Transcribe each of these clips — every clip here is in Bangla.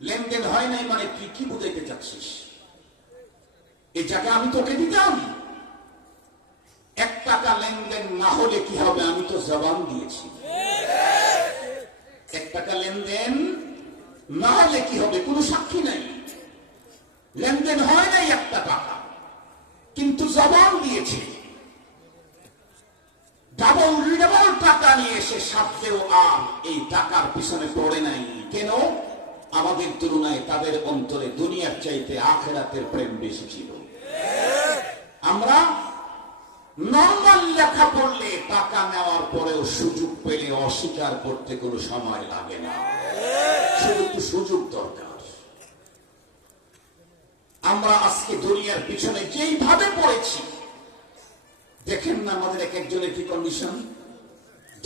লেনদেন হয় নাই মানে তুই কি বুঝাইতে চাচ্ছিস? এই জায়গা আমি তোকে দিতাম? 1 টাকা লেনদেন না হলে কি হবে? আমি তো জবান দিয়েছি। 1 টাকা লেনদেন না হলে কি হবে? কোনো সাক্ষী নাই, লেনদেন হয় নাই 1 টাকা, কিন্তু জবান দিয়েছে। ডাবল রিডাবল টাকা নিয়ে এসে সাথেও আর এই টাকার পিছনে পড়ে নাই। কেন? আমাদের তুলনায় তাদের অন্তরে দুনিয়ার চাইতে আখিরাতের প্রেম বেশি ছিল। আমরা নরমাল লেখা পড়লে টাকা নেওয়ার পরেও সুযোগ পেলে অস্বীকার করতে কোনো সময় লাগে না, শুধু একটু সুযোগ দরকার। আমরা আজকে দুনিয়ার পিছনে যেইভাবে পড়েছি, দেখেন না আমাদের এক একজনের কি কন্ডিশন।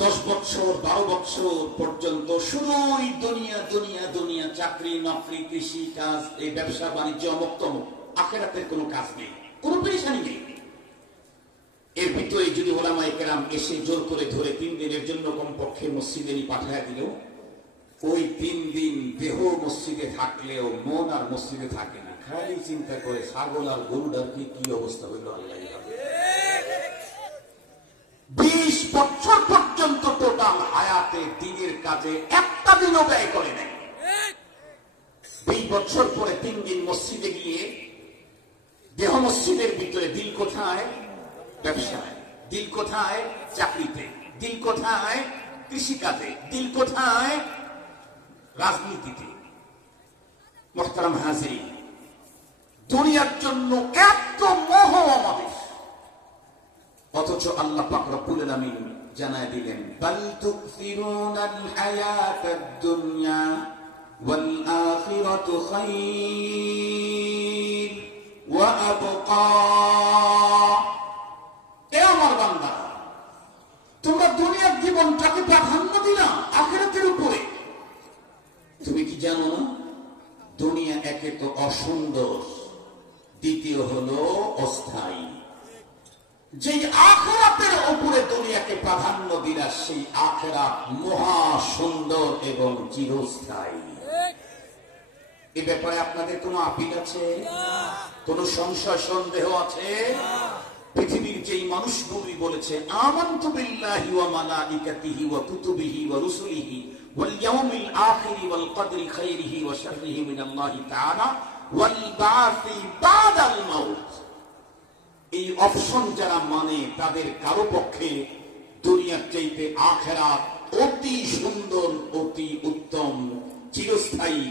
10 বছর 12 বছর পর্যন্ত শুধুই দুনিয়া দুনিয়া দুনিয়া, চাকরি নকরি, কৃষি কাজ, এই ব্যবসা বাণিজ্য, অমুক তমুক, আখিরাতের কোনো কাজ নেই, কোনো পেরেশানি নেই। এর ভিতরে যদি ওলামায়ে কেরাম এসে জোর করে ধরে 3 দিনের জন্য কমপক্ষে মসজিদে পাঠায় দিল, ওই 3 দিন দেহ মসজিদে থাকলেও মন আর মসজিদে থাকে না। খালি চিন্তা করে ছাগল আর গরুটার কি অবস্থা হইল আল্লাহ জানে। 20 বছর পর্যন্ত টোটাল হায়াতে দিনের কাজে একটা দিনও ব্যয় করে নাই। 20 বছর পরে 3 দিন মসজিদে গিয়ে দেহ মসজিদের ভিতরে, দিল কোথায়? ব্যবসায়। দিল কোথায়? চাকরিতে। দিল কোথায়? কৃষিকাজে। দিল কোথায়? রাজনীতিতে। মুহতারাম হাজিরিন, দুনিয়ার জন্য এত মোহ আমাদের, অথচ আল্লাহ পাক রব্বুল আলামিন জানায় দিলেন, বাল তুকসিরুনাল হায়াতাদ দুনিয়া ওয়াল আখিরাতু খায়র ওয়া আবকা। এ আমার বান্দা, তোমরা দুনিয়ার জীবনটাকে প্রাধান্য দিলা আখিরাতের উপরে। তুমি কি জানো না, দুনিয়া একে তো অসুন্দর, দ্বিতীয় হলো অস্থায়ী। যে আখিরাতের উপরে দুনিয়াকে প্রাধান্য দিলা, সেই আখিরাত মহা সুন্দর এবং চিরস্থায়ী। এ ব্যাপারে আপনাদের কোনো আপিল আছে? কোনো সংশয় সন্দেহ আছে? পৃথিবীর যেই মানুষগুলি বলেছে আমানতু বিল্লাহি ওয়া মালাইকাতিহি ওয়া কুতুবিহি ওয়া রুসুলিহি ওয়াল ইয়াউমিল আখিরি ওয়াল কদরি খাইরিহি ওয়া শাররিহি মিনাল্লাহি তাআলা ওয়াল বাসি বাদাল মাউত, এই অপশন যারা মানে তাদের কারো পক্ষে দুনিয়ার চাইতে আখিরাত অতি সুন্দর, অতি উত্তম, চিরস্থায়ী,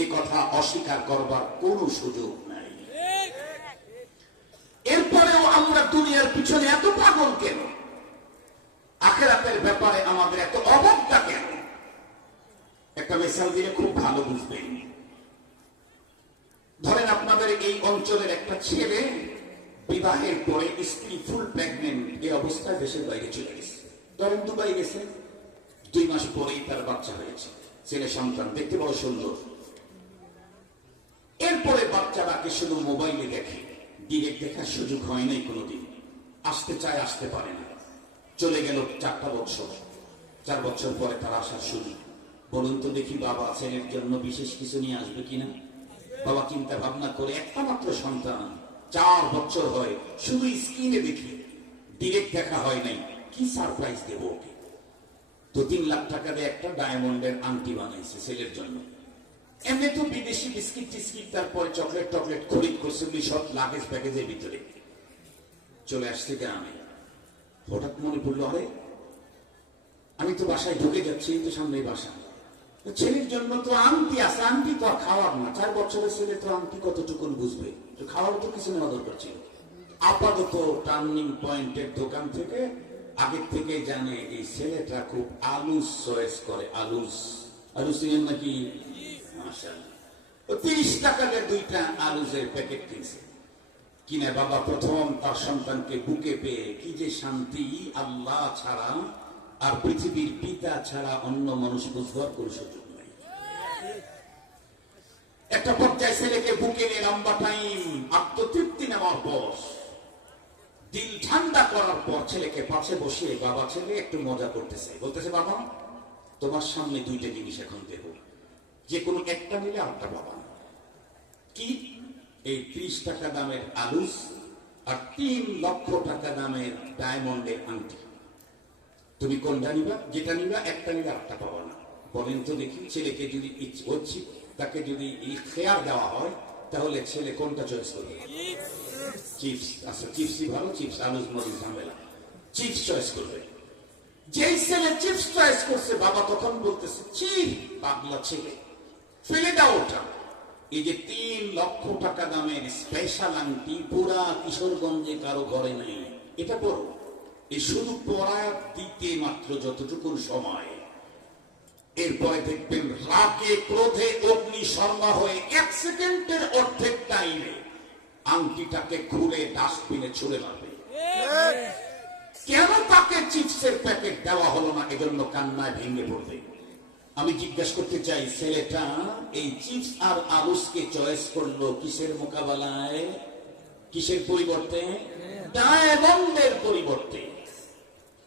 এ কথা অস্বীকার করবার কোনো সুযোগ নাই। এরপরেও আমরা দুনিয়ার পিছনে এত পাগল কেন? আখিরাতের ব্যাপারে আমাদের এত অবজ্ঞা কেন? একটা মিসাল দিলে খুব ভালো বুঝবেন। ধরেন আপনাদের এই অঞ্চলের একটা ছেলে বিবাহের পরে স্ত্রী ফুল প্রেগনেন্ট, এই অবস্থায় দেশের বাইরে চলে গেছে। ধরেন দুবাই গেছে, 2 মাস পরেই তার বাচ্চা হয়েছে, ছেলে সন্তান, দেখতে বড় সুন্দর। এরপরে বাচ্চাটাকে শুধু মোবাইলে দেখে, ডিরেক্ট দেখার সুযোগ হয় নাই কোনোদিন। আসতে চায়, আসতে পারে না। চলে গেল 4টা বছর, 4 বছর পরে তার আসার সুযোগ। বলুন তো দেখি, বাবা ছেলের জন্য বিশেষ কিছু নিয়ে আসবে কিনা? বাবা চিন্তা ভাবনা করে, একটা মাত্র সন্তান, 4 বছর হয়, শুধু স্ক্রিনে দেখি, ডিরেক্ট দেখা হয় নাই, কি সারপ্রাইজ দেব ওকে? তো 3 লাখ টাকা দিয়ে একটা ডায়মন্ডের আংটি বানাইছে ছেলের জন্য। এমনি তো বিদেশি বিস্কিট টিস্কিট, তারপরে চকলেট টকলেট খরিদ করছে, সব লাগেজ প্যাকেজের ভিতরে। চলে আসছে গ্রামে, হঠাৎ মনে পড়লো, আরে আমি তো বাসায় ঢুকে যাচ্ছি, তো সামনে বাসা, ছেলের জন্য তো আংটি আছে, আংটি তো আর খাওয়ার না, 4 বছরের ছেলে তো আংটি কতটুকু বুঝবে, তো খাওয়ার তো কিছু নেওয়া দরকার ছিল। আপাতত টার্নিং পয়েন্টের দোকান থেকে আগের থেকে জানে এই ছেলেটা খুব আলুস চয়েস করে। আলুস চিনেন নাকি? 30 টাকা দিয়ে 2টা আলুজের প্যাকেট কিনছে। কিনে বাবা প্রথম তার সন্তানকে বুকে পেয়ে কি যে শান্তি, আল্লাহ ছাড়া আর পৃথিবীর পিতা ছাড়া অন্য মানুষ বুঝবার কোনো সুযোগ নাই। একটা পর্যায়ে ছেলেকে বুকে নিয়ে লম্বা টাইম আত্মতৃপ্তি নেওয়ার পর, দিল ঠান্ডা করার পর, ছেলেকে পাশে বসিয়ে বাবা ছেলে একটু মজা করতেছে, বলতেছে, বাবা তোমার সামনে 2টা জিনিস এখন দেব, যে কোনো একটা নিলে আরেকটা পাবা না। কি? এই 30 টাকা দামের আলুস আর 3 লক্ষ টাকা দামের ডায়মন্ডের আংটি। তুমি কোনটা নিবা? যেটা নিবা একটা নিলে আরেকটা পাবা না। বলেন তো দেখি, ছেলেকে যদি ইচ্ছে তাকে যদি এই খেয়ার দেওয়া হয় তাহলে ছেলে কোনটা চয়েস করবে? চিপস। আচ্ছা, চিপসই ভালো, চিপস আলুস মরিচ ঝামেলা, চিপস চয়েস করবে। যেই ছেলে চিপস চয়েস করছে, বাবা তখন বলতেছে, ছি পাগলা ছেলে, ফেলে দাও ওটা। এই যে 3 লক্ষ টাকা দামের স্পেশাল আংটি পুরা কিশোরগঞ্জে কারো ঘরে নেই, এটা পড়ো। এই শুধু পড়া দিতে মাত্র যতটুকু সময়, এরপরে দেখবেন রাগে ক্রোধে অগ্নি শর্মা হয়ে 1 সেকেন্ডের অর্ধেক টাইমে আংটিটাকে খুলে ডাস্টবিনে ছুড়ে মারবে। কেন তাকে চিপসের প্যাকেট দেওয়া হলো না, এজন্য কান্নায় ভেঙে পড়বে। আমি জিজ্ঞাসা করতে চাই, ছেলেটা এই চিপস আর আলুসকে চয়েস করলো কিসের মোকাবেলায়? কিসের পরিবর্তে? ডায়মন্ডের পরিবর্তে।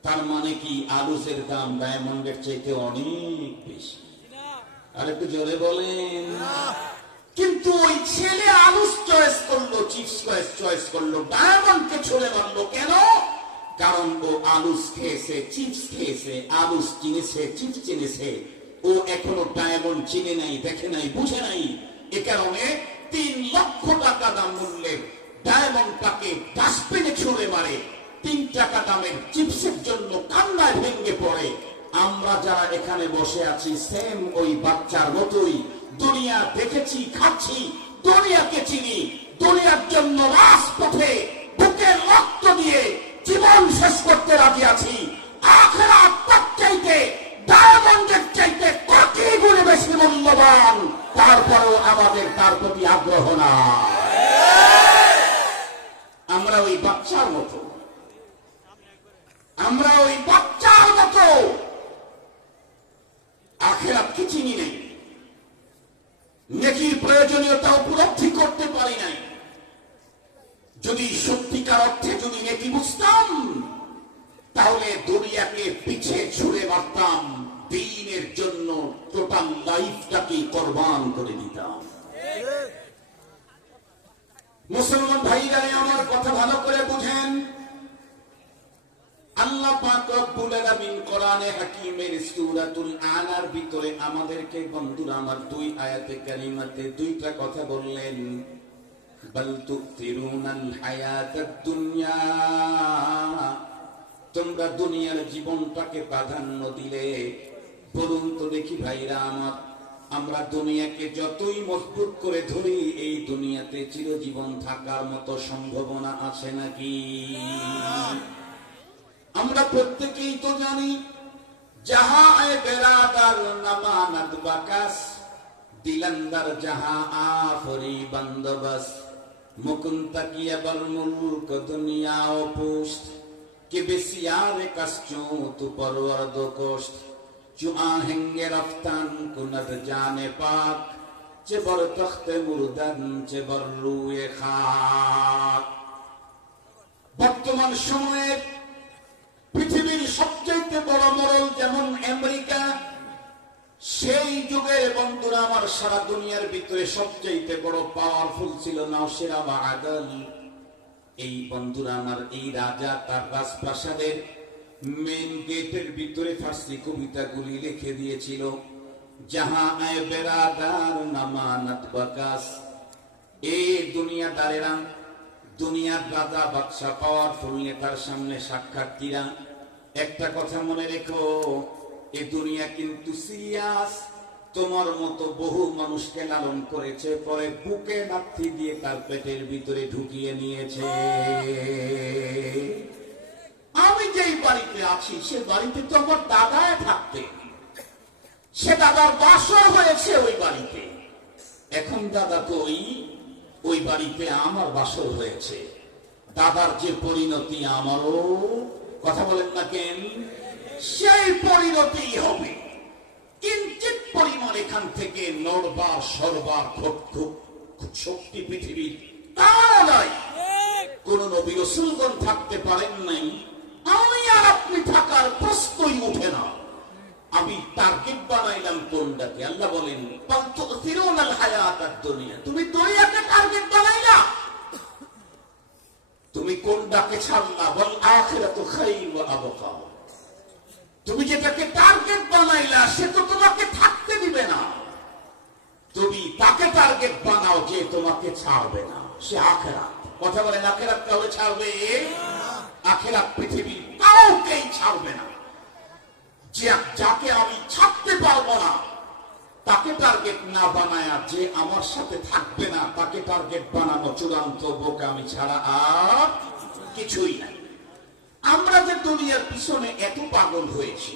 তার মানে কি আলুসের দাম ডায়মন্ডের চাইতে অনেক বেশি? আর একটু জোরে বলেন। কিন্তু ওই ছেলে আলুস চয়েস করলো, চিপস চয়েস করলো, ডায়মন্ডকে ছুড়ে মারলো। কেন? কারণ ও আলুস খেয়েছে, চিপস খেয়েছে, আলুস চিনেছে, চিপস চিনেছে, ও এখনো ডায়মন্ড চিনে নাই, দেখে নাই, বুঝে নাই। এ কারণে 3 লক্ষ টাকা দাম মূল্যের ডায়মন্ডটাকে ডাস্টবিনে ছুঁড়ে মারে, 3 টাকা দামের চিপসের জন্য কান্নায় ভেঙে পড়ে। আমরা যারা এখানে বসে আছি সেম ওই বাচ্চার মতোই, দুনিয়া দেখেছি, খাচ্ছি, দুনিয়াকে চিনি, দুনিয়ার জন্য রাজপথে বুকের রক্ত দিয়ে জীবন শেষ করতে রাজি আছি। আখিরাত তার চাইতে, ডায়মন্ডের চাইতে কোটি গুণে বেশি মূল্যবান, তারপরেও আমাদের তার প্রতি আগ্রহ না। আমরা ওই বাচ্চার মতো, আমরা ওই বাচ্চার মতো আখিরাতকে চিনি নাই, নেকির প্রয়োজনীয়তা উপলব্ধি করতে পারি নাই। যদি সত্যিকার অর্থে যদি নেকি বুঝতাম, তাহলে দুনিয়াকে পিছে ছুড়ে মারতাম, দ্বীনের জন্য টোটাল লাইফটাকে কোরবান করে দিতাম। মুসলমান ভাইরা আমার কথা ভালো করে বুঝেন। আল্লাহ পাক রব্বুল আলামিন কোরআনে হাকীমের সূরাতুল আলার ভিতরে আমাদেরকে বন্ধুরা আমার 2 আয়াতে কারিমাতে 2টা কথা বললেন। বাল তুফিরুনাল হায়াতাদ দুনিয়া, তোমরা দুনিয়ার জীবনটাকে প্রাধান্য দিলে। বলুন তো দেখি ভাইরা আমার, আমরা দুনিয়াকে যতই মজবুত করে ধরি, এই দুনিয়াতে চিরজীবন থাকার মতো সম্ভাবনা আছে নাকি? আমরা প্রত্যেকেই তো জানি, যাহা আয় বেরাদার নামানাত বাকাস, দিলান্দার যাহা আফরি বন্দোবস, মুকুন্তা কিয়া বল মুলক দুনিয়া ও পুষ্ট, কে বেসিয়ারে কষ্টও তু পরওয়ারদ কোষ্ট, চু আহেঙ্গে রফতান কুনত জানে পাক, চে বর তখতে মুরদান চে বর রুয়ে খাক। বর্তমান সময়ের পৃথিবীর সবচেয়ে বড় মরল যেমন আমেরিকা, সেই যুগে বন্ধুরা আমার সারা দুনিয়ার ভিতরে সবচেয়ে বড় পাওয়ারফুল ছিল নাওশেরা বা আদল। এই বন্ধুরা আমার এই রাজা তার রাজপ্রাসাদের মেন গেটের ভিতরে ফার্সি কবিতাগুলি লিখে দিয়েছিল, যাহা আয় বেরাদার নামানাত বাকাস। এই দুনিয়াদারেরা, দুনিয়ার রাজা বাদশা পাওয়ারফুল নেতার সামনে সাক্ষাৎকারীরা, একটা কথা মনে রেখো, এই দুনিয়া কিন্তু সিরিয়াস। তোমার মতো বহু মানুষকে লালন করেছে, পরে বুকে লাথি দিয়ে তার পেটের ভিতরে ঢুকিয়ে নিয়েছে। আমি যেই বাড়িতে আছি সে বাড়িতে তো আমার দাদায় থাকতেন, সে দাদার বাসর হয়েছে ওই বাড়িতে। এখন দাদা তো ওই বাড়িতে আমার বাসর হয়েছে। দাদার যে পরিণতি আমারও, কথা বলেন না কেন, সেই পরিণতি হবে। কিঞ্চিত পরিমাণ এখান থেকে নড়বার সরবার খুব শক্তি পৃথিবীর তা নয়। কোন নবী রাসূলগণ থাকতে পারেন নাই, আমি আর আপনি থাকার প্রশ্নই ওঠে না। আমি টার্গেট বানাইলাম কোনটাকে? আল্লাহ বলেন বাল তুসিরুনাল হায়াতাদ দুনিয়া, তুমি দুনিয়াকে টার্গেট বানাইলা, তুমি কোনটাকে ছাড়লা? বল আখিরাতু খায়রুন ওয়া আবকা, তুমি যেটাকে টার্গেট বানাইলা সে তো তোমাকে থাকতে দিবে না, তুমি তাকে টার্গেট বানাও যে তোমাকে ছাড়বে না, সে আখিরাত। কথা বলেন আখিরাত কাউকে ছাড়বে? আখিরাত পৃথিবীর কাউকেই ছাড়বে না। যে যাকে আমি ছাড়তে পারবো না তাকে টার্গেট না বানায়া যে আমার সাথে থাকবে না তাকে টার্গেট বানানো চূড়ান্ত বোকামি ছাড়া আর কিছুই নাই। আমরা যে দুনিয়ার পিছনে এত পাগল হয়েছি,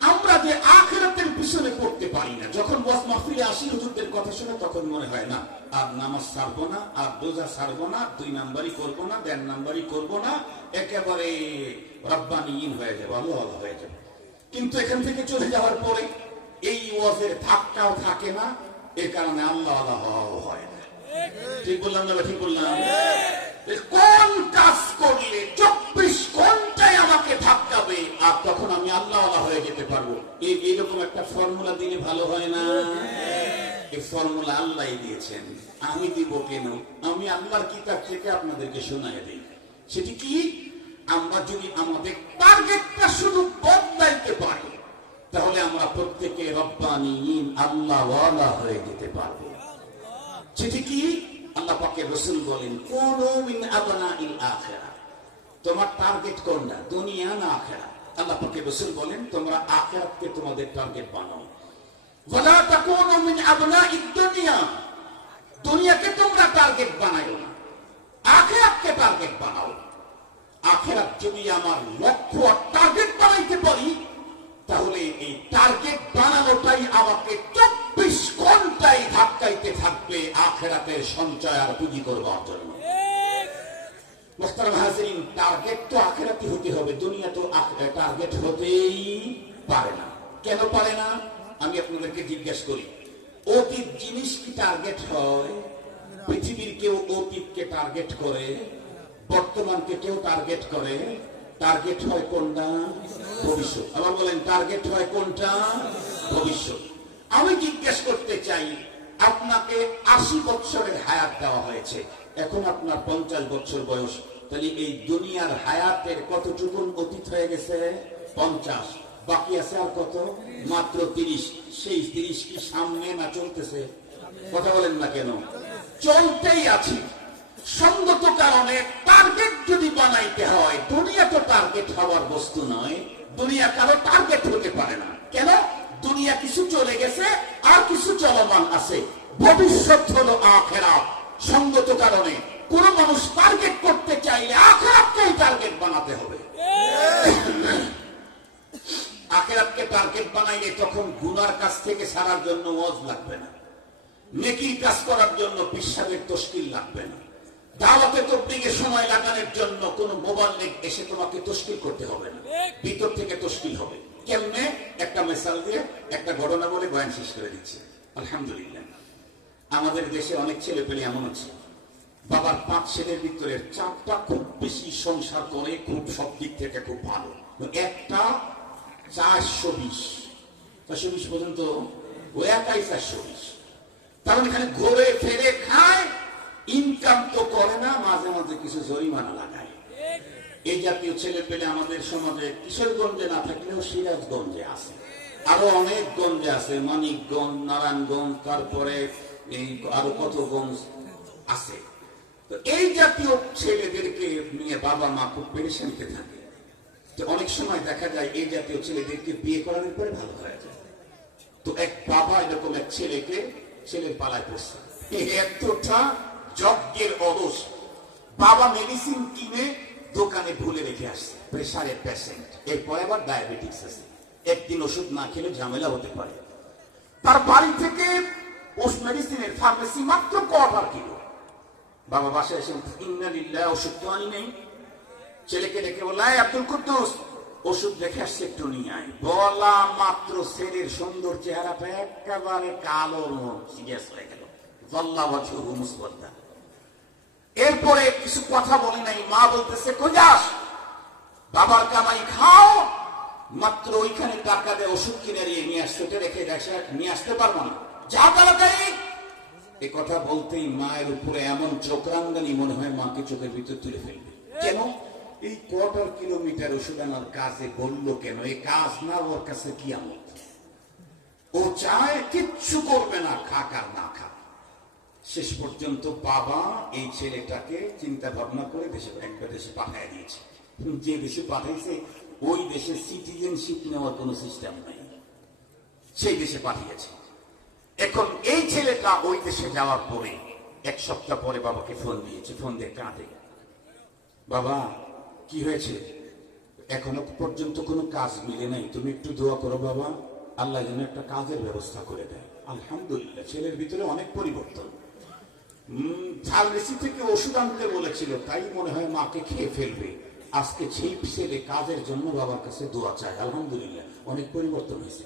আমরা যে আখিরাতের পিছনে পড়তে পারি না। যখন ওয়াজ মাহফিলে আসি হুজুরদের কথা শুনে তখন মনে হয় না আর নামাজ ছাড়বো না, আর রোজা ছাড়বো না, 2 নাম্বারই করবো না, 1.5 নাম্বারই করবো না, একেবারে রব্বানিয়িন হয়ে যাবে, আল্লাহ হয়ে যাবে। কিন্তু এখান থেকে চলে যাওয়ার পরে এই ওয়াজের ধাক্কাও থাকে না, এর কারণে আল্লাহ হয় না। ঠিক বললাম না? ঠিক বললাম? কোন কাজ করলে 24 ঘন্টায় আমাকে ধাক্কাবে আর তখন আমি আল্লাহ হয়ে যেতে পারবো, এইরকম একটা ফর্মুলা দিলে ভালো হয় না? এই ফর্মুলা আল্লাহ দিয়েছেন, আমি দিব কেন? আমি আল্লাহর কিতাব থেকে আপনাদেরকে শোনায় দিই। সেটি কি? আমরা যদি আমাদের টার্গেটটা শুধু বদলাইতে পারি তাহলে আমরা প্রত্যেকে রব্বানিয়িন আল্লাহওয়ালা হয়ে যেতে পারবো। সেটি কি? আল্লাহ পাকের রাসূল বলেন কুনু মিন আবনাইল আখিরাহ, তোমার টার্গেট কোনটা, দুনিয়া না আখিরাত? আল্লাহ পাকের রাসূল বলেন তোমরা আখিরাতকে তোমাদের টার্গেট বানাও। ওয়ালা তাকুনু মিন আবনাইদ দুনিয়া, দুনিয়াকে তোমরা টার্গেট বানাও না, আখিরাতকে টার্গেট বানাও। আখিরাত যদি আমার লক্ষ্য টার্গেট বানাইতে পারি তাহলে এই টার্গেট বানানোটাই আমাকে 24 ঘন্টায় ধাক্কাইতে থাকবে আখিরাতের সঞ্চয় আর পুঁজি করবার জন্য। মুহতারাম হাজিরিন, টার্গেট তো আখিরাতি হতে হবে, দুনিয়া তো টার্গেট হতেই পারে না। কেন পারে না? আমি আপনাদেরকে জিজ্ঞেস করি, অতীত জিনিস কি টার্গেট হয়? পৃথিবীর কেউ অতীতকে টার্গেট করে, বর্তমানকে কেউ টার্গেট করে? টার্গেট হয় কোনটা? ভবিষ্যৎ। আবার বলেন টার্গেট হয় কোনটা? ভবিষ্যৎ। আমি জিজ্ঞেস করতে চাই, আপনাকে 80 বছরের হায়াত দেওয়া হয়েছে, এখন আপনার 50 বছর বয়স, তাহলে এই দুনিয়ার হায়াতের কতটুকু অতীত হয়ে গেছে? 50। বাকি আছে আর কত? মাত্র 30। সেই 30 কি সামনে না চলতেছে? কথা বলেন না কেন? চলতেই আছে। সঙ্গত কারণে টার্গেট যদি বানাইতে হয়, দুনিয়া তো টার্গেট হওয়ার বস্তু নয়, দুনিয়া কারো টার্গেট হতে পারে না। কেন? দুনিয়া কিছু চলে গেছে আর কিছু চলমান আছে, ভবিষ্যৎ হলো আখিরাত। সঙ্গত কারণে কোন মানুষ টার্গেট করতে চাইলে আখিরাতকেই টার্গেট বানাতে হবে। আখিরাতকে টার্গেট বানাইলে তখন গুনার কাছ থেকে ছাড়ার জন্য ওয়াজ লাগবে না, নেকির কাজ করার জন্য পিশাবের তশকিল লাগবে না, দাওয়াতে তাবলীগে সময় লাগানোর জন্য কোন মুবাল্লিগ এসে তোমাকে তশকিল করতে হবে না, ভিতর থেকে তশকিল হবে। কেমনে? একটা মিসাল দিয়ে একটা ঘটনা বলে বয়ান শেষ করে দিচ্ছে। আলহামদুলিল্লাহ, আমাদের দেশে অনেক ছেলে পেলে এমন আছে, বাবার 5 ছেলের ভিতরে 4টা খুব বেশি সংসার করে, খুব সব দিক থেকে খুব ভালো, একটা 420 পর্যন্ত ও একাই 420। কারণ এখানে ঘুরে ফেরে খায়, ইনকাম তো করে না, মাঝে মাঝে কিছু জরিমানা লাগায়। এই জাতীয় ছেলে পেলে আমাদের সমাজে কিশোরগঞ্জে না থাকলেও সিরাজগঞ্জে আছে, আরো অনেক গঞ্জে আছে, মানিকগঞ্জ, নারায়ণগঞ্জ, তারপরে এই আরো কত গঞ্জ আছে। তো এই জাতীয় ছেলেদেরকে নিয়ে বাবা মা খুব পেরেশানিতে থাকে। তো অনেক সময় দেখা যায় এই জাতীয় ছেলেদেরকে বিয়ে করানোর পরে ভালো হয়ে যায়। তো এক বাবা এরকম এক ছেলেকে ছেলের পালায় পড়ছে, এতটা যজ্ঞের অলস, বাবা মেডিসিন কিনে দোকানে ভুলে রেখে আসছে, প্রেসারের পেশেন্ট, এরপরে আবার ডায়াবেটিস আছে, একদিন ওষুধ না খেলে ঝামেলা হতে পারে। তার বাড়ি থেকে ওষুধ মেডিসিনের ফার্মেসি মাত্র কবার কিলো। বাবা বাসায় এসে ইন্না লিল্লাহি, ওষুধ তো আনি নেই। ছেলেকে ডেকে বলল, আব্দুল কুদ্দুস ওষুধ দেখে আসছে, একটু নিয়ে আয়। বলা মাত্র ছেলের সুন্দর চেহারাটা একেবারে কালো সিরিয়াস হয়ে গেল, মুসবদ্দা। এরপরে কিছু কথা বলে নাই, মা বলতেছে কই যাস? বাবার কামাই খাও মাত্র ওইখানে টাকা দিয়ে ওষুধ কিনে নিয়ে আসতে, রেখে নিয়ে আসতে পারবো না, যা তাড়াতাড়ি। এ কথা বলতেই মায়ের উপরে এমন চোখরাঙ্গানি, মনে হয় মাকে চোখের ভিতর তুলে ফেলবে। কেন? এই কোয়ার্টার কিলোমিটার ওষুধ আনার কাজে বললো কেন? এই কাজ না ওর কাছে কিয়ামত। ও চায় কিচ্ছু করবে না, খাক আর না খাক। শেষ পর্যন্ত বাবা এই ছেলেটাকে চিন্তা ভাবনা করে একটা দেশে পাঠিয়ে দিয়েছে। যে দেশে পাঠাইছে ওই দেশে সিটিজেনশিপ নেওয়ার কোন সিস্টেম নাই, সেই দেশে পাঠিয়েছে। এখন এই ছেলেটা ওই দেশে যাওয়ার পরে 1 সপ্তাহ পরে বাবাকে ফোন দিয়েছে। ফোন দিয়ে কাঁদে, বাবা কি হয়েছে? এখনো পর্যন্ত কোনো কাজ মিলে নাই, তুমি একটু দোয়া করো বাবা, আল্লাহ যেন একটা কাজের ব্যবস্থা করে দেয়। আলহামদুলিল্লাহ, ছেলের ভিতরে অনেক পরিবর্তন। ফার্মেসি থেকে ওষুধ আনতে বলেছিল, তাই মনে হয় মাকে খেয়ে ফেলবে। আজকে সেই ছেলে কাজের জন্য বাবার কাছে দোয়া চায়। আলহামদুলিল্লাহ, অনেক পরিবর্তন হয়েছে।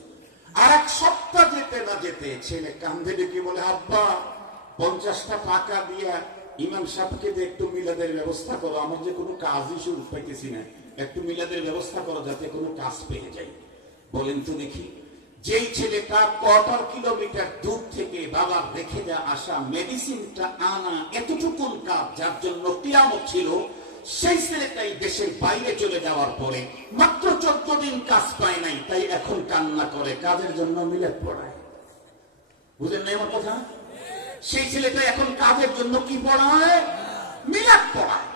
আর 1 সপ্তাহ যেতে না যেতে ছেলে কান্দে ডেকে বলে, আব্বা 50টা টাকা দিয়া ইমাম সাহেবকে একটু মিলাদের ব্যবস্থা করো, আমার যে কোনো কাজই শুরু পাইতেছি না, একটু মিলাদের ব্যবস্থা করো যাতে কোনো কাজ পেয়ে যাই। বলেন তো দেখি, যেই ছেলেটা কোয়ার্টার কিলোমিটার দূর থেকে বাবার রেখে দেওয়া আসা মেডিসিনটা আনা এতটুকুন কাজ যার জন্য কিয়ামত ছিল, সেই ছেলেটাই দেশের বাইরে চলে যাওয়ার পরে মাত্র 14 দিন কাজ পায় নাই, তাই এখন কান্না করে, কাজের জন্য মিলাদ পড়ায়। বুঝলেন না আমার কথা? সেই ছেলেটা এখন কাজের জন্য কি পড়ায়? মিলাদ পড়ায়।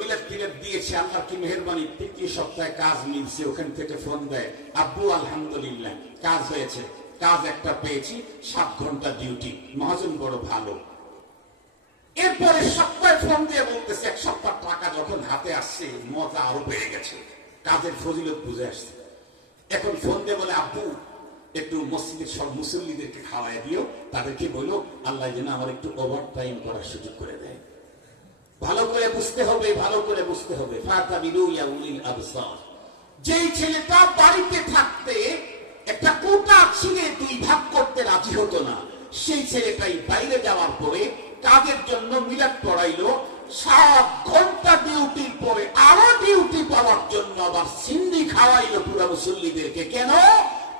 মিলাদ টিলাদ দিয়েছে, আল্লাহর কি মেহেরবানি, 3 সপ্তাহে কাজ মিলছে। ওখান থেকে ফোন দেয়, আব্বু আলহামদুলিল্লাহ কাজ হয়েছে, কাজ একটা পেয়েছি, 7 ঘন্টা ডিউটি, মহাজন বড় ভালো। এরপরে সপ্তাহে ফোন দিয়ে বলতেছে, 1 সপ্তাহ টাকা যখন হাতে আসছে মজা আরো বেড়ে গেছে, কাজের ফজিলত বুঝে আসছে। এখন ফোন দিয়ে বলে, আব্বু একটু মসজিদের সব মুসল্লিদেরকে খাওয়াই দিও, তাদেরকে বলো আল্লাহ যেন আমার একটু ওভার টাইম করার সুযোগ করে দেয়। ভালো করে বুঝতে হবে, ভালো করে বুঝতে হবে। যেই ছেলেটা বাড়িতে থাকতে একটা কোটা ছিঁড়ে 2 ভাগ করতে রাজি হতো না, সেই ছেলেটাই বাইরে যাওয়ার পরে কাজের জন্য মিলাদ পড়াইলো। 7 ঘন্টা ডিউটির পরে আরো ডিউটি পাওয়ার জন্য আবার সিন্নি খাওয়াইলো পুরো মুসল্লিদেরকে। কেন?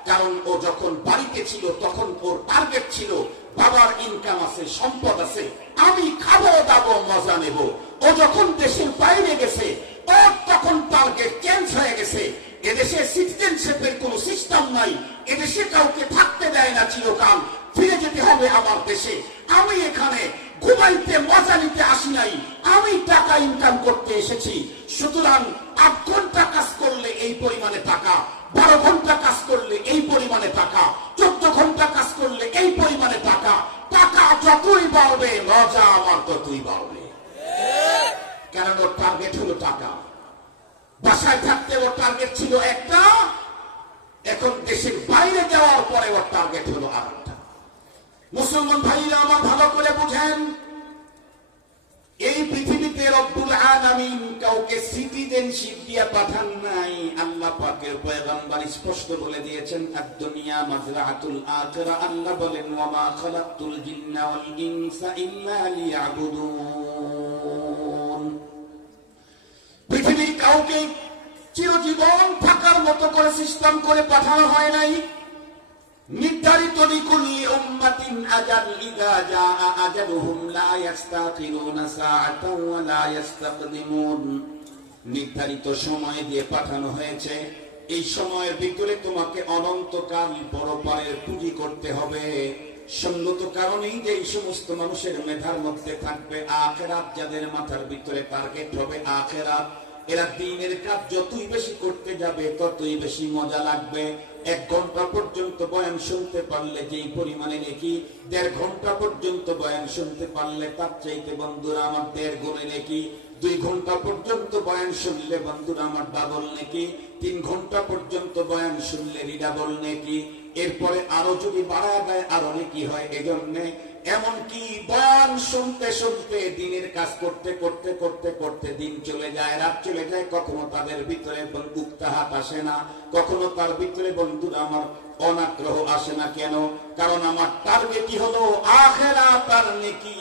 কারণ ও যখন বাড়িতে ছিল তখন ওর টার্গেট ছিল, বাবার ইনকাম আছে, সম্পদ আছে, আমি খাবো দাবো মজা নেব। ও যখন দেশের বাইরে গেছে ওর তখন টার্গেট চেঞ্জ হয়ে গেছে। এদেশে সিটিজেনশিপের কোন সিস্টেম নাই, এদেশে কাউকে থাকতে দেয় না চিরকাল, ফিরে যেতে হবে আমার দেশে। আমি এখানে ঘুমাইতে মজা নিতে আসি নাই, আমি টাকা ইনকাম করতে এসেছি। সুতরাং 8 ঘন্টা কাজ করলে এই পরিমাণে টাকা, 12 ঘন্টা কাজ করলে এই পরিমাণে টাকা, 14 ঘন্টা কাজ করলে এই পরিমাণে টাকা। টাকা যতই বাড়বে মজা আমার ততই বাড়বে, কারণ ওর টার্গেট হলো টাকা। বাসায় থাকতে ওর টার্গেট ছিল একটা, এখন দেশের বাইরে যাওয়ার পরে ওর টার্গেট হলো আরেকটা। মুসলমান ভাইরা আমার ভালো করে বুঝেন, এই পৃথিবীতে রব্বুল আলামিন কাউকে সিটিজেনশিপ দিয়ে পাঠান নাই। আল্লাহ পাকের পয়গম্বর স্পষ্ট বলে দিয়েছেন, আদ-দুনিয়া মাজরাআতুল আখিরা। আল্লাহ বলেন, ওয়া মা খালাকতুল জিন্না ওয়াল ইনসা ইল্লা লিয়াবুদুন। পৃথিবীর কাউকে চিরজীবন থাকার মতো করে সিস্টেম করে পাঠানো হয় নাই। নির্ধারিত লিকুল্লি উম্মাতিন আজাল, ইযা জাআ আজালুহুম লা ইস্তাখিরুনা সাআতান ওয়া লা ইস্তাকদিমুন। নির্ধারিত সময় দিয়ে পাঠানো হয়েছে, এই সময়ের ভিতরে তোমাকে অনন্তকাল পরপারের পুঁজি করতে হবে। সঙ্গত কারণেই যে এই সমস্ত মানুষের মেধার মধ্যে থাকবে আখিরাত, যাদের মাথার ভিতরে টার্গেট হবে আখিরাত, এরা দিনের কাজ যতই বেশি করতে যাবে ততই বেশি মজা লাগবে। 1 ঘন্টা পর্যন্ত বয়ান শুনতে পারলে যেই পরিমাণে নেকি, 1.5 ঘন্টা পর্যন্ত বয়ান শুনতে পারলে তার চাইতে বন্ধুরা আমার 1.5 গুণে নেকি। 2 ঘন্টা পর্যন্ত বয়ান শুনলে বন্ধুরা আমার ডাবল নেকি। 3 ঘন্টা পর্যন্ত বয়ান শুনলে ডাবল নেকি। এরপরে আরো যদি বাড়ায় দেয় আরো নেকি হয়। এজন্য এমনকি বয়ান শুনতে শুনতে দিনের কাজ করতে করতে করতে করতে দিন চলে যায়, রাত চলে যায়, কখনো তাদের ভিতরে উক্তাহাত আসে না, কখনো তার ভিতরে বন্ধুরা আমার অনাগ্রহ আসে না। কেন? কারণ আমার টার্গেটই হলো আখিরাত আর নেকি।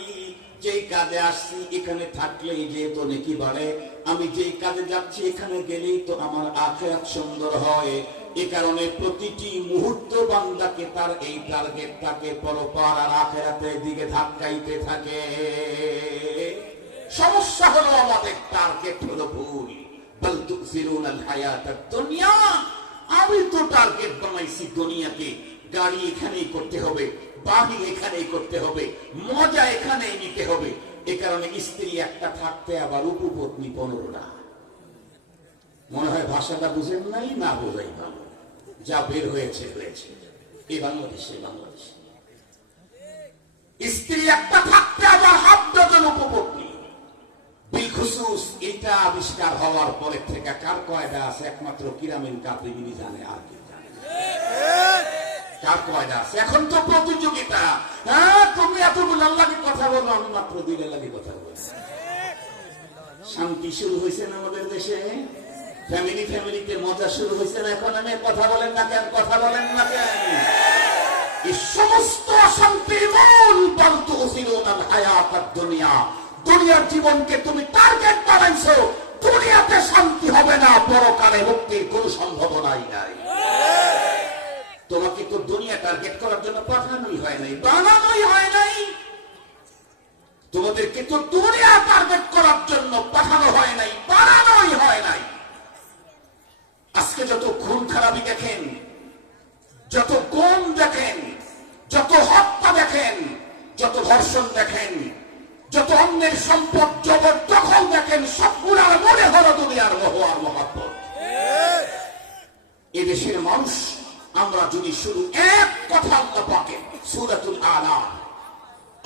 যেই কাজে আসছি এখানে থাকলেই যেহেতু নেকি বাড়ে, আমি যেই কাজে যাচ্ছি এখানে গেলেই তো আমার আখিরাত সুন্দর হয়। এ কারণে প্রতিটি মুহূর্ত বান্দাকে তার এই টার্গেটটাকে পরপার আর আখিরাতের দিকে ধাক্কাইতে থাকে। সমস্যা হলো আমাদের টার্গেট হলো ভুল। বল তুসিরুনাল হায়াতাদ দুনিয়া, আমি তো টার্গেট বানাইছি দুনিয়াকে, গাড়ি এখানেই করতে হবে, বাড়ি এখানেই করতে হবে, মজা এখানেই নিতে হবে। এ কারণে স্ত্রী একটা থাকতে আবার উপপত্নী 15টা। মনে হয় ভাষাটা বুঝেন নাই, না বোঝাই ভালো, যা বের হয়েছে হয়েছে। এই বাংলাদেশে স্ত্রী একটা থাকতে আবার 7 ডজন উপপত্নী। বিলখুসুস এটা আবিষ্কার হওয়ার পরে থেকে কার কয়দা আছে একমাত্র কিরামিন কাতিবিনী জানে, আর কি জানে কার কয়দা আছে। এখন তো প্রতিযোগিতা। হ্যাঁ, তুমি এতগুলো আল্লাহকে কথা বলো, আমি মাত্র 2 লাগে কথা বলি। শান্তি শুরু হয়েছে না আমাদের দেশে? ফ্যামিলিতে মজা শুরু হয়েছে না? এখন আমি কথা বলেন না কেন? কথা বলেন না কেন? এই সমস্ত অশান্তির মূল বলতো উসিরুনাল হায়াতাদ দুনিয়া। দুনিয়ার জীবনকে তুমি টার্গেট বানাইছো, দুনিয়াতে শান্তি হবে না, পরকালে মুক্তির কোনো সম্ভাবনাই নাই। তোমাকে তো দুনিয়া টার্গেট করার জন্য পাঠানোই হয় নাই, বানানোই হয় নাই। তোমাদেরকে তো দুনিয়া টার্গেট করার জন্য পাঠানো হয় নাই, বানানোই হয় নাই। আজকে যত খুন খারাপি দেখেন, যত গুম দেখেন, যত হত্যা দেখেন, যত ধর্ষণ দেখেন, যত অন্যের সম্পদ জবরদখল দেখেন, সবগুলার মনে হলো দুনিয়ার মোহ আর মহব্বত। এদেশের মানুষ আমরা যদি শুধু এক কথা আল্লাহ পাকের সূরাতুল আলা,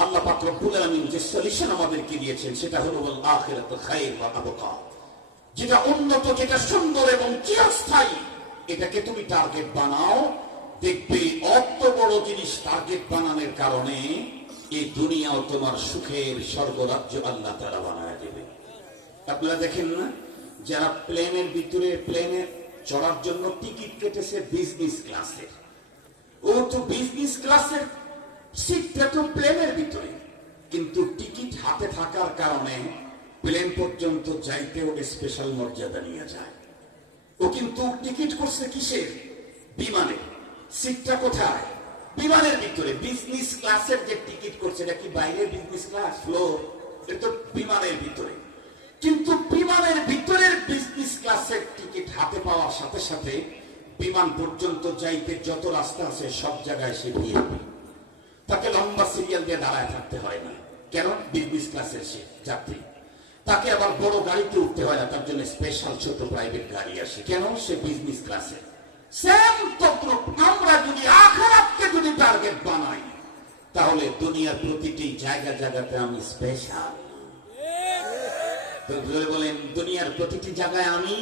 আল্লাহ পাক রব্বুল আলামিন যে সলিউশন আমাদেরকে দিয়েছেন সেটা হলো ওয়াল আখিরাতু খায়র ওয়া আবকা, যেটা উন্নত, যেটা সুন্দর এবং চিরস্থায়ী, এটাকে তুমি টার্গেট বানাও। দেখবে অত বড় জিনিস টার্গেট বানানোর কারণে এই দুনিয়াও তোমার সুখের স্বর্গরাজ্য আল্লাহ তাআলা বানায় দেবে। আপনারা দেখেন না, যারা প্লেনের ভিতরে প্লেনে চড়ার জন্য টিকিট কেটেছে বিজনেস ক্লাসের, ও তো বিজনেস ক্লাসের সিটটা তো প্লেনের ভিতরে, কিন্তু টিকিট হাতে থাকার কারণে প্লেন পর্যন্ত যাইতেও স্পেশাল মর্যাদা নিয়ে যায়। ও কিন্তু টিকিট করছে কিসের? বিমানে। সিটটা কোথায়? বিমানের ভিতরে। বিজনেস ক্লাসের যে টিকিট করছে এটা কি বাইরের বিজনেস ক্লাস ফ্লোর? এটা তো বিমানের ভিতরে। কিন্তু বিমানের ভিতরের বিজনেস ক্লাসের টিকিট হাতে পাওয়ার সাথে সাথে বিমান পর্যন্ত যাইতে যত রাস্তা আছে সব জায়গায় সে ভিআইপি। তাকে লম্বা সিরিয়াল দিয়ে দাঁড়ায় থাকতে হয় না। কেন? বিজনেস ক্লাসের সে যাত্রী। তাকে আবার বড় গাড়িতে উঠতে হয় না, তার জন্য স্পেশাল ছোট প্রাইভেট গাড়ি আসে। কেন? সে বিজনেস ক্লাসে। সেম তদ্রূপ আমরা যদি আখিরাতকে যদি টার্গেট বানাই, তাহলে দুনিয়ার প্রতিটি জায়গাতে আমি স্পেশাল। তো বলেন, দুনিয়ার প্রতিটি জায়গায় আমি